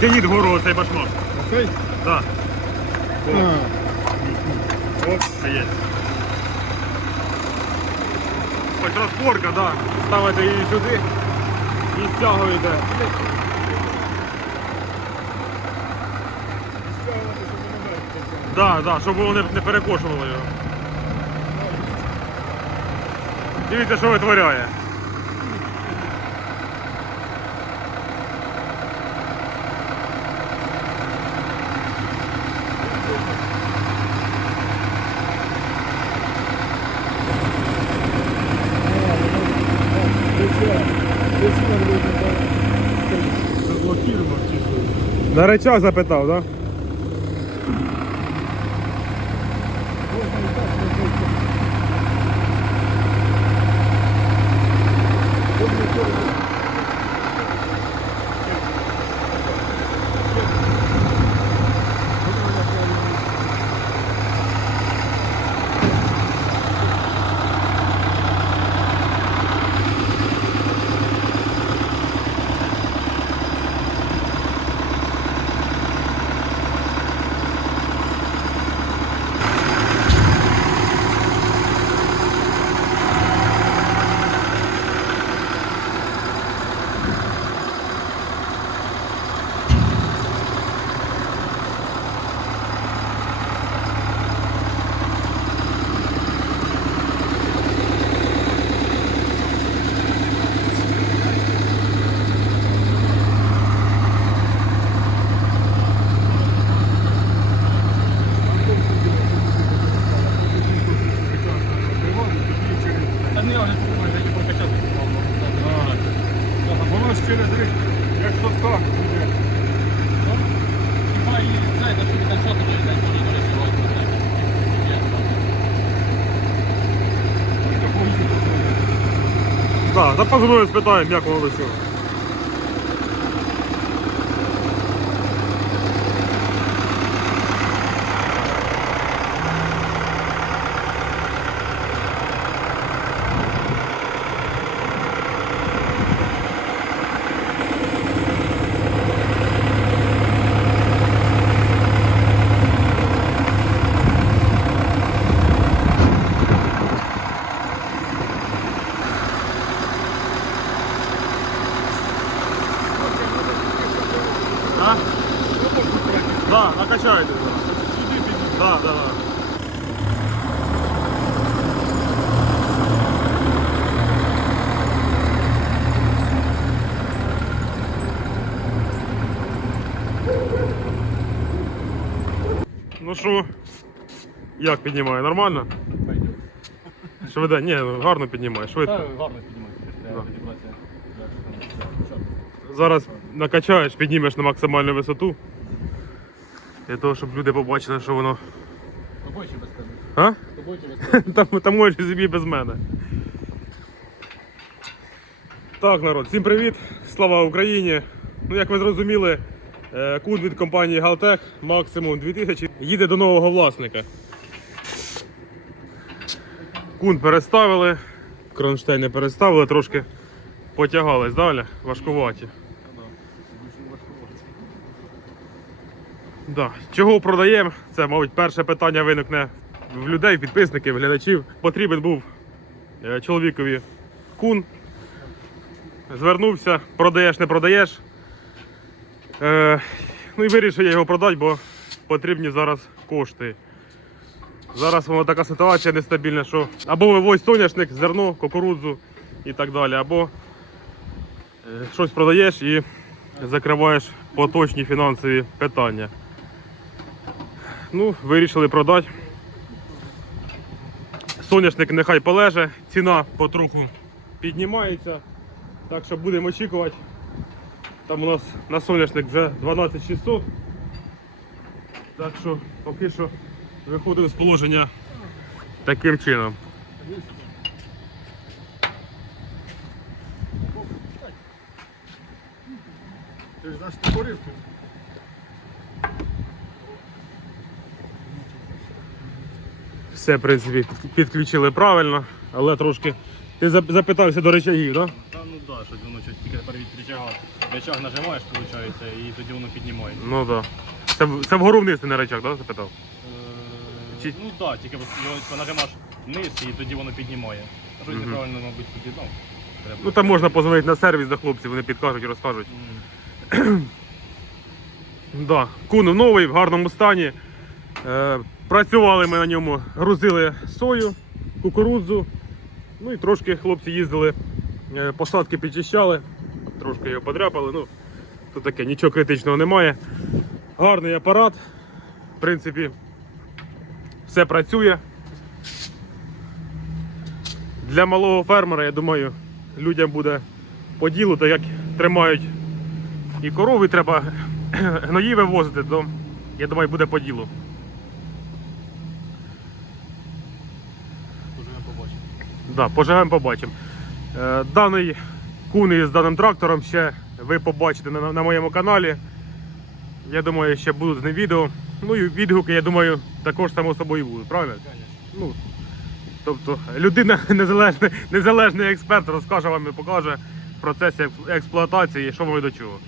Тяніть вгору оцей башмак. Оцей? Так. Оп, це є. Ось розпорка, так. Ставите її сюди і стягуєте. Так, так, щоб воно не, не перекошувало його. Дивіться, що витворяє. Заблокировав чи що? На запитав, так? Та не, вже покупаю, я тільки прокачав. Воно ж через рік, як соска буде. Хіба і це, та що там що там, я не можу, до речі, робити. Позвоню спитаємо, як воно до цього. А? Да, накачайте. Да, да, да. Ну що, як піднімає? Нормально? Швиде? Ні, ну, гарно піднімає, швидко. Гарно. Зараз накачаєш, піднімеш на максимальну висоту. Для того, щоб люди побачили, що воно. Тобою чи без тебе? А? Тобою чи без тебе? Там, там можеш собі без мене. Так, народ, всім привіт! Слава Україні! Ну, як ви зрозуміли, е, кун від компанії Галтех максимум 2000 їде до нового власника. Кун переставили, кронштейни переставили, трошки потягались далі, важкуваті. Да. Чого продаємо? Це, мабуть, перше питання виникне в людей, підписників, глядачів. Потрібен був е, чоловікові кун. Звернувся, продаєш, не продаєш. Е, ну і вирішив я його продати, бо потрібні зараз кошти. Зараз воно така ситуація нестабільна, що або вивозь соняшник, зерно, кукурудзу і так далі, або е, щось продаєш і закриваєш поточні фінансові питання. Ну, вирішили продати. Соняшник нехай полеже, ціна потроху піднімається. Так що будемо очікувати. Там у нас на соняшник вже 12600. Так що поки що виходимо з положення таким чином. Ти ж заштопорив тут. Все, в принципі, підключили правильно, але трошки. Ти запитався до речагів, так? Да? Там ну да, щось воно щось тільки тепер від рычага. Рычаг нажимаєш, виходить, і тоді воно піднімає. Ну так. Да. Це, це вгору вниз ти на речах, так? Да, запитав? Чи- Ну так, да, тільки от його типу, нажимаєш вниз і тоді воно піднімає. А щось Мгм. неправильно, мабуть, тоді, ну, треба. Ну там можна позвонити на сервіс до хлопців, вони підкажуть і розкажуть. М. Да, кун новий, в гарному стані. Е, працювали ми на ньому, грузили сою, кукурудзу. Ну і трошки хлопці їздили, е, посадки підчищали, трошки його подряпали. Ну, то таке, нічого критичного немає. Гарний апарат. В принципі, все працює. Для малого фермера, я думаю, людям буде по ділу, так як тримають і корови треба гної вивозити, то я думаю, буде по ділу. Ми побачимо. Да, поживемо, побачимо. Е, Даний куни з даним трактором ще ви побачите на, на моєму каналі. Я думаю, ще будуть з ним відео. Ну і відгуки, я думаю, також само собою будуть, правильно? Ну, тобто людина незалежний, незалежний експерт розкаже вам і покаже процес експ- експлуатації, що і до чого.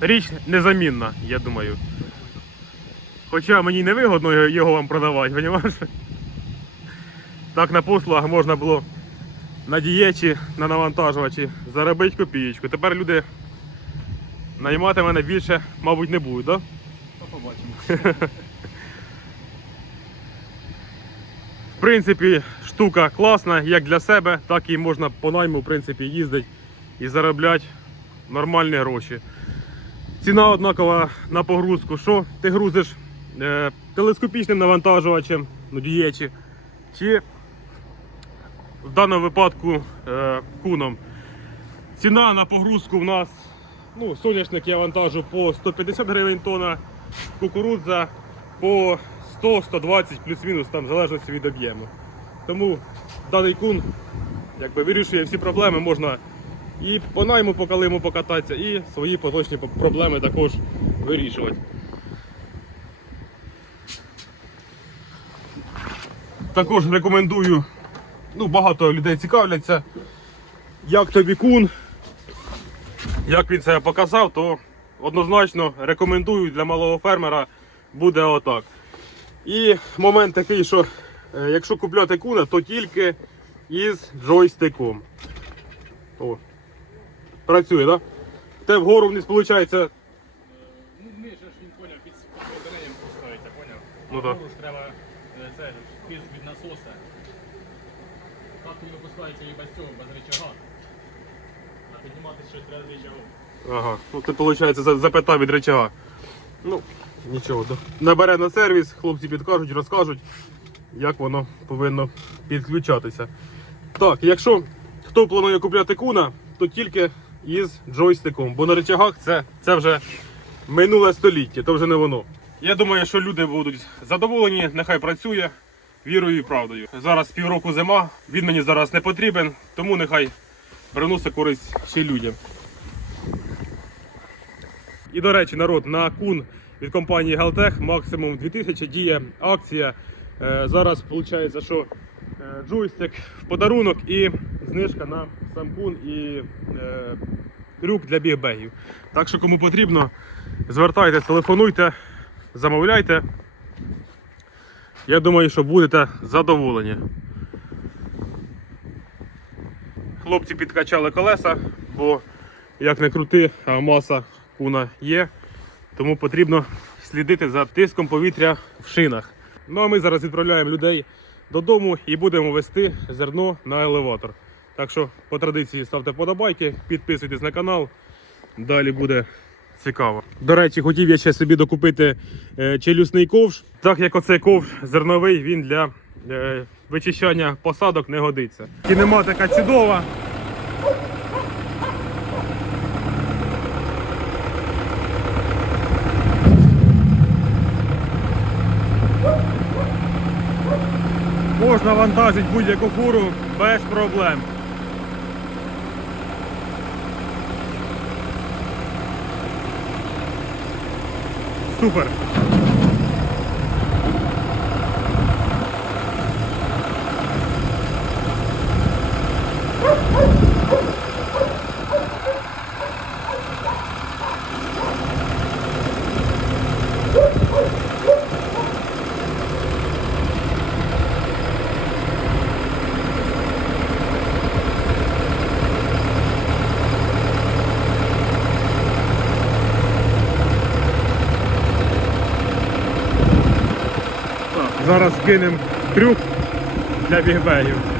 Річ незамінна, я думаю. Хоча мені не вигодно його вам продавати, розумієш? Так на послугах можна було на дієчі, на навантажувачі заробити копієчку. Тепер люди наймати мене більше, мабуть, не будуть, так? Ну, побачимо. В принципі, штука класна, як для себе, так і можна по найму в принципі, їздити і заробляти нормальні гроші. Ціна однакова на погрузку. Що ти грузиш е, телескопічним навантажувачем, ну, дієчі, чи в даному випадку е, куном. Ціна на погрузку в нас, ну, соняшник я вантажу по 150 гривень тонна, кукурудза по 100-120 плюс-мінус, там в залежності від об'єму. Тому даний кун якби, вирішує всі проблеми, можна і по найму по калиму покататися, і свої поточні проблеми також вирішувати. Також рекомендую, ну багато людей цікавляться, як тобі кун, як він себе показав, то однозначно рекомендую для малого фермера буде отак. І момент такий, що е, якщо купляти куна, то тільки із джойстиком. О. Працює, так? Да? Те вгору вниз виходить. Ну, ми ж він поняв, під ж, Так він опускається без цього, без рычага. А підніматися щось треба з рычагом. Ага. Ну ти виходить запитав від речага. Ну, нічого. да. Набере на сервіс, хлопці підкажуть, розкажуть, як воно повинно підключатися. Так, якщо хто планує купляти куна, то тільки із джойстиком, бо на речагах це, це вже минуле століття, то вже не воно. Я думаю, що люди будуть задоволені, нехай працює вірою і правдою. Зараз півроку зима, він мені зараз не потрібен, тому нехай приносить користь ще людям. І до речі, народ на кун від компанії Галтех максимум 2000 діє акція. Е, зараз виходить, що е, джойстик в подарунок і знижка на сам кун і е, трюк для бігбегів. Так що кому потрібно, звертайтеся, телефонуйте, замовляйте. Я думаю, що будете задоволені. Хлопці підкачали колеса, бо як не крути, а маса куна є. Тому потрібно слідити за тиском повітря в шинах. Ну а ми зараз відправляємо людей додому і будемо вести зерно на елеватор. Так що по традиції ставте вподобайки, підписуйтесь на канал. Далі буде цікаво. До речі, хотів я ще собі докупити е, челюсний ковш. Так як оцей ковш зерновий, він для е, вичищання посадок не годиться. Кінематика чудова. Можна вантажити будь-яку фуру без проблем. Супер. Зараз кинемо крюк для бігбегів.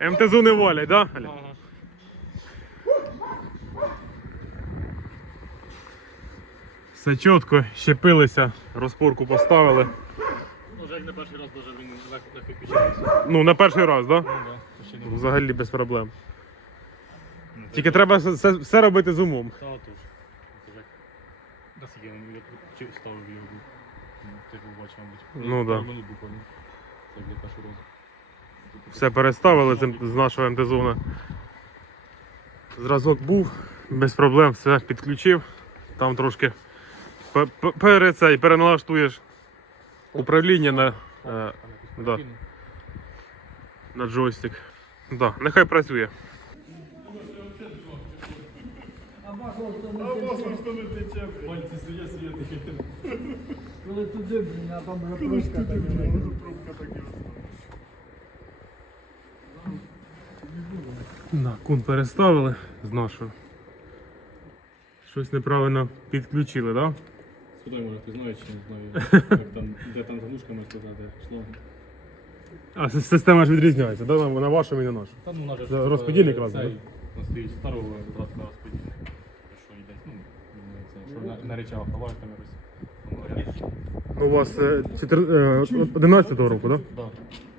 МТЗу не валять, да? Ага. Все чітко, щепилися, розпорку поставили. Ну, вже як не перший раз даже він легко підключився. Ну, на перший раз, да? Ну, да. Взагалі без проблем. Ну, Тільки треба все, все- робити з умом. Та отож. Наскільки я ставив його. Ну, Ти побачив, мабуть. Ну, да. Пару. Це для першого разу. Все переставили з, м- з нашого МТЗона. Зразок був, без проблем, все підключив. Там трошки пе- пе- пере, цей, переналаштуєш управління на, е, да. на джойстик. Да, нехай працює. Пальці сидять, сидять. Коли туди, блін, а там вже пруска така. Трубка така. Да, кун переставили з нашого. Щось неправильно підключили, так? Да? Спитай, може, ти знаєш чи не знаю, як там, де там заглушка може сказати, шланг. А с- система ж відрізняється, да? на вашому і на нашому. Там ну, наже За розподільник раз, цей, да? на стоїть старого зразка розподільник. Що йде, ну, це, що на, на речах ховаєш там якось. Ну, у вас е, чотир- е, 11-го року, так? Да? Да.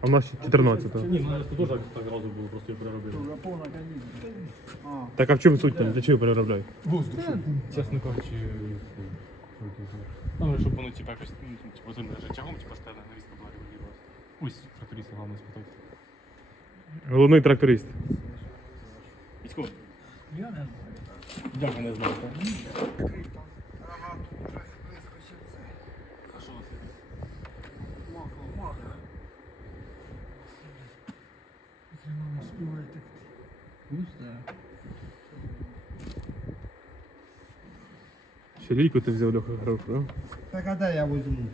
А в нас 14-го. Ні, ну це теж так разу було, просто я переробив. Так а в чому суть там? Для чого переробляють? Воздух. Чесно кажучи, Ну, щоб воно типа якось, ну, типу, земля речагом, типа стане на віску була регулювалася. Ось тракториста головне спитати. Головний тракторист. Військово, я не знаю. як не знаєте? Ага, трохи вискочив це. А що у вас таке? Масло, масло. Вона не співає текти. Густе. Ще лійку ти взяв Льоха хорошу, да? Так а де я візьму?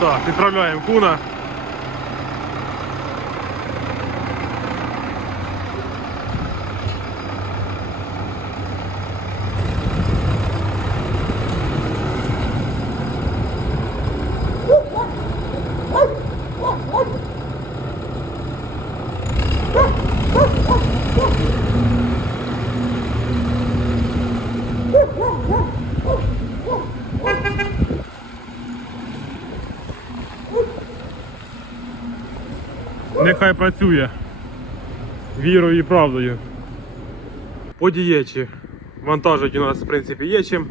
Так, відправляємо куна. Нехай працює вірою і правдою. Подієчі. Вантажить у нас, в принципі, є чим.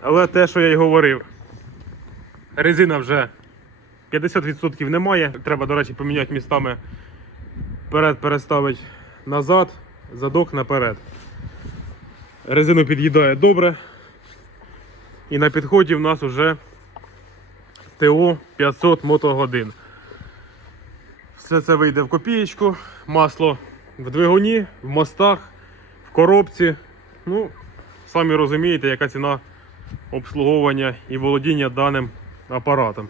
Але те, що я й говорив, резина вже 50% немає. Треба, до речі, поміняти містами. Вперед переставити назад, задок наперед. Резину під'їдає добре. І на підході в нас вже ТО 500 мотогодин. Все це вийде в копієчку, масло в двигуні, в мостах, в коробці. Ну, самі розумієте, яка ціна обслуговування і володіння даним апаратом.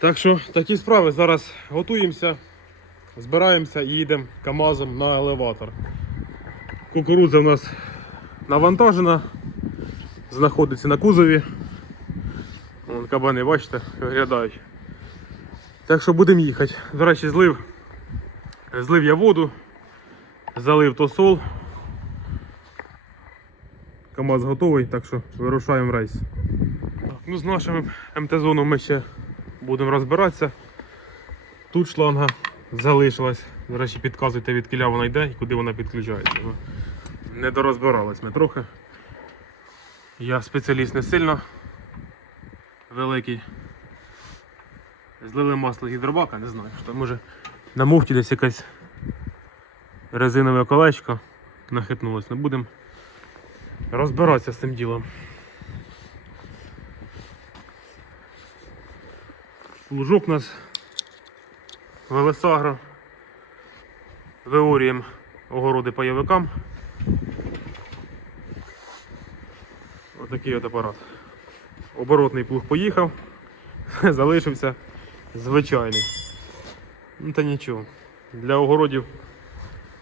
Так що такі справи. Зараз готуємося, збираємося і їдемо КАМАЗом на елеватор. Кукурудза в нас навантажена, знаходиться на кузові. Вон кабани, бачите, виглядають. Так що будемо їхати. До речі, злив. Злив я воду, залив тосол. КАМАЗ готовий, так що вирушаємо в рейс. Ну з нашим МТ-зоном ми ще будемо розбиратися. Тут шланга залишилась. До речі, підказуйте, від кіля вона йде і куди вона підключається. Не дорозбирались ми трохи. Я спеціаліст не сильно великий. Злили масло гідробака, не знаю, що може на муфті десь якась резинове колечко нахитнулось, не будемо розбиратися з цим ділом. Лужок у нас Велесагро. Виорюємо огороди пайовикам. Отакий от апарат. Оборотний плуг поїхав, залишився звичайний. Ну та нічого. Для огородів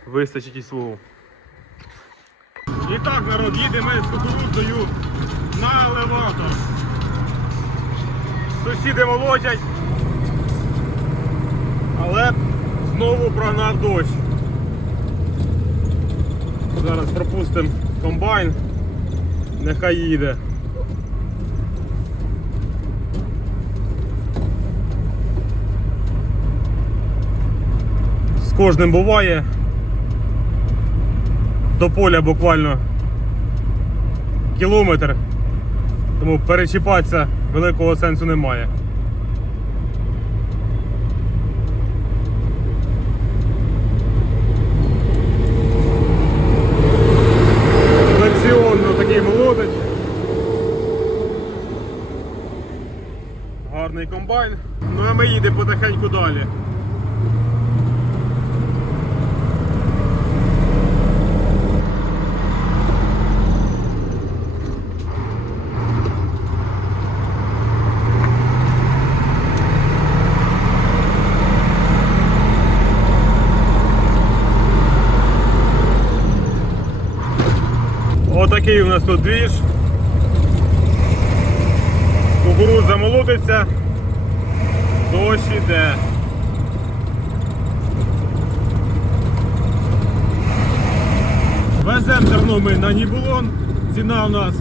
вистачить і свого. І так, народ, їдемо з кукурудзою на елеватор. Сусіди молотять, але знову прогнав дощ. Зараз пропустимо комбайн, нехай їде. Кожним буває. До поля буквально кілометр, тому перечіпатися великого сенсу немає. Лекціонно такий молодець. Гарний комбайн. Ну а ми їдемо потихеньку далі. Нас тут двіж. Кукурудза молотиться, дощ іде. Веземо зерно ми на Нібулон. Ціна у нас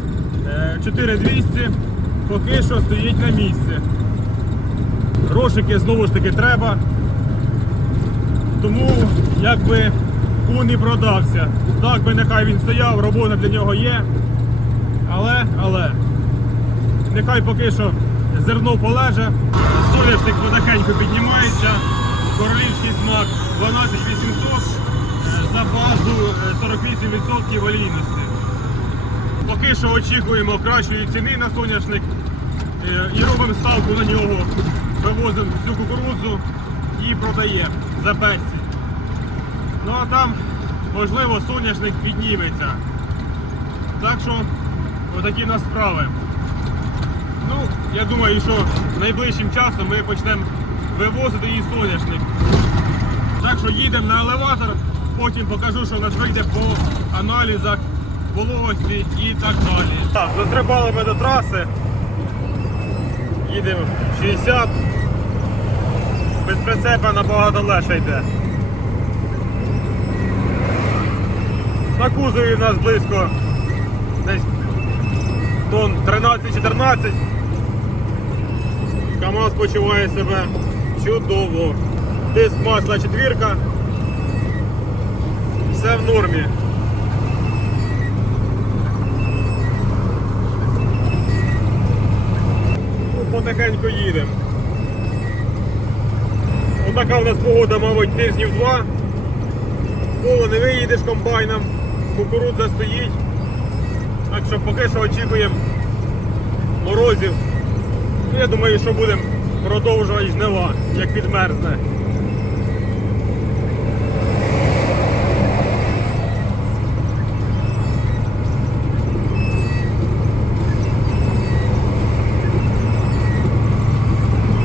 е, 4200, поки що стоїть на місці. Грошики знову ж таки треба. Тому якби кун і продався. Так би нехай він стояв, робота для нього є. Але, але, нехай поки що зерно полеже, соняшник потихеньку піднімається, королівський смак 12800, е, за базу е, 48% олійності. Поки що очікуємо кращої ціни на соняшник е, і робимо ставку на нього. Вивозимо всю кукурудзу і продаємо за безцінь. Ну а там, можливо, соняшник підніметься. Так що, отакі нас справи. Ну, я думаю, що найближчим часом ми почнемо вивозити і соняшник. Так що їдемо на елеватор, потім покажу, що в нас вийде по аналізах вологості і так далі. Так, дотрибали ми до траси. Їдемо 60. Без прицепа набагато легше йде. На кузові в нас близько десь тонн 13-14. КАМАЗ почуває себе чудово. Диск масла четвірка. Все в нормі. Ну, Потихеньку їдемо. Отака у нас погода, мабуть, тижнів два. Поле не виїдеш комбайном, кукурудза стоїть. Так що поки що очікуємо морозів. Ну, я думаю, що будемо продовжувати жнива, як підмерзне.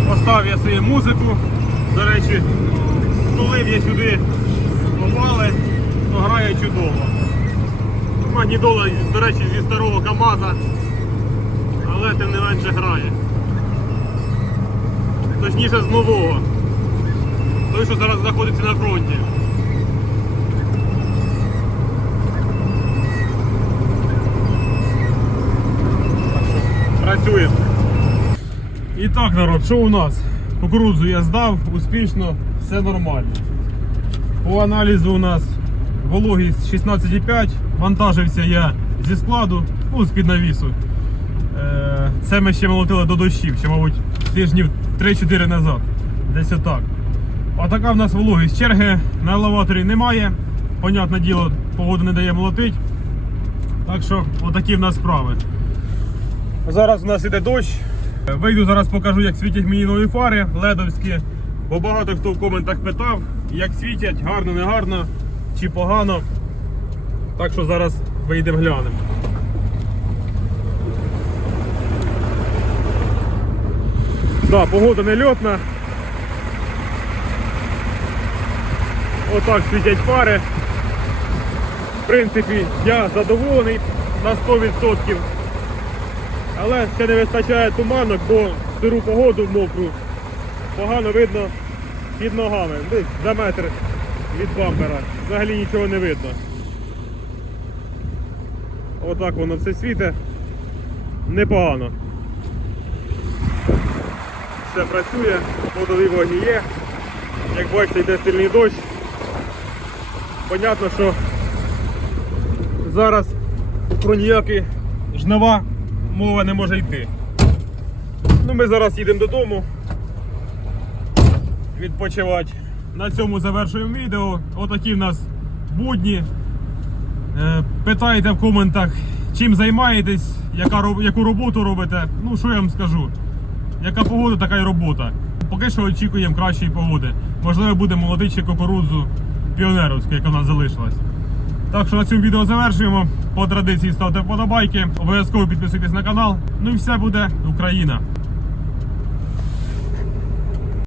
Поставив я собі музику. До речі, стулив я сюди попали, то грає чудово. Магнітола, до речі, зі старого КАМАЗа, але тим не менше грає. Точніше з нового. Той, що зараз знаходиться на фронті. Так що Працюємо. І так, народ, що у нас? Кукурудзу я здав успішно, все нормально. По аналізу у нас вологість 16,5. Вантажився я зі складу, ну, з-під навісу. Е, Це ми ще молотили до дощів, ще, мабуть, тижнів 3-4 назад. Десь отак. Отака в нас вологість. Черги на елеваторі немає. Понятне діло, погода не дає молотить. Так що, отакі в нас справи. Зараз у нас іде дощ. Вийду зараз покажу, як світять мені нові фари ледовські. Бо багато хто в коментах питав, як світять, гарно, не гарно чи погано. Так що зараз вийдемо глянемо. Да, погода не льотна. Отак світять фари. В принципі, я задоволений на 100%. Але ще не вистачає туманок, бо сиру погоду мокру. Погано видно під ногами. Десь за метр від бампера. Взагалі нічого не видно. Отак воно все світе. Непогано. Все працює, ходові вогні є. Як бачите, йде сильний дощ. Понятно, що зараз про ніякі жнива мова не може йти. Ну, ми зараз їдемо додому. Відпочивати. На цьому завершуємо відео. Отакі в нас будні. Е, Питайте в коментах, чим займаєтесь, яка, яку роботу робите. Ну, що я вам скажу. Яка погода, така й робота. Поки що очікуємо кращої погоди. Можливо, буде молодий ще кукурудзу піонеровську, яка в нас залишилась. Так що на цьому відео завершуємо. По традиції ставте вподобайки, обов'язково підписуйтесь на канал. Ну і все буде Україна.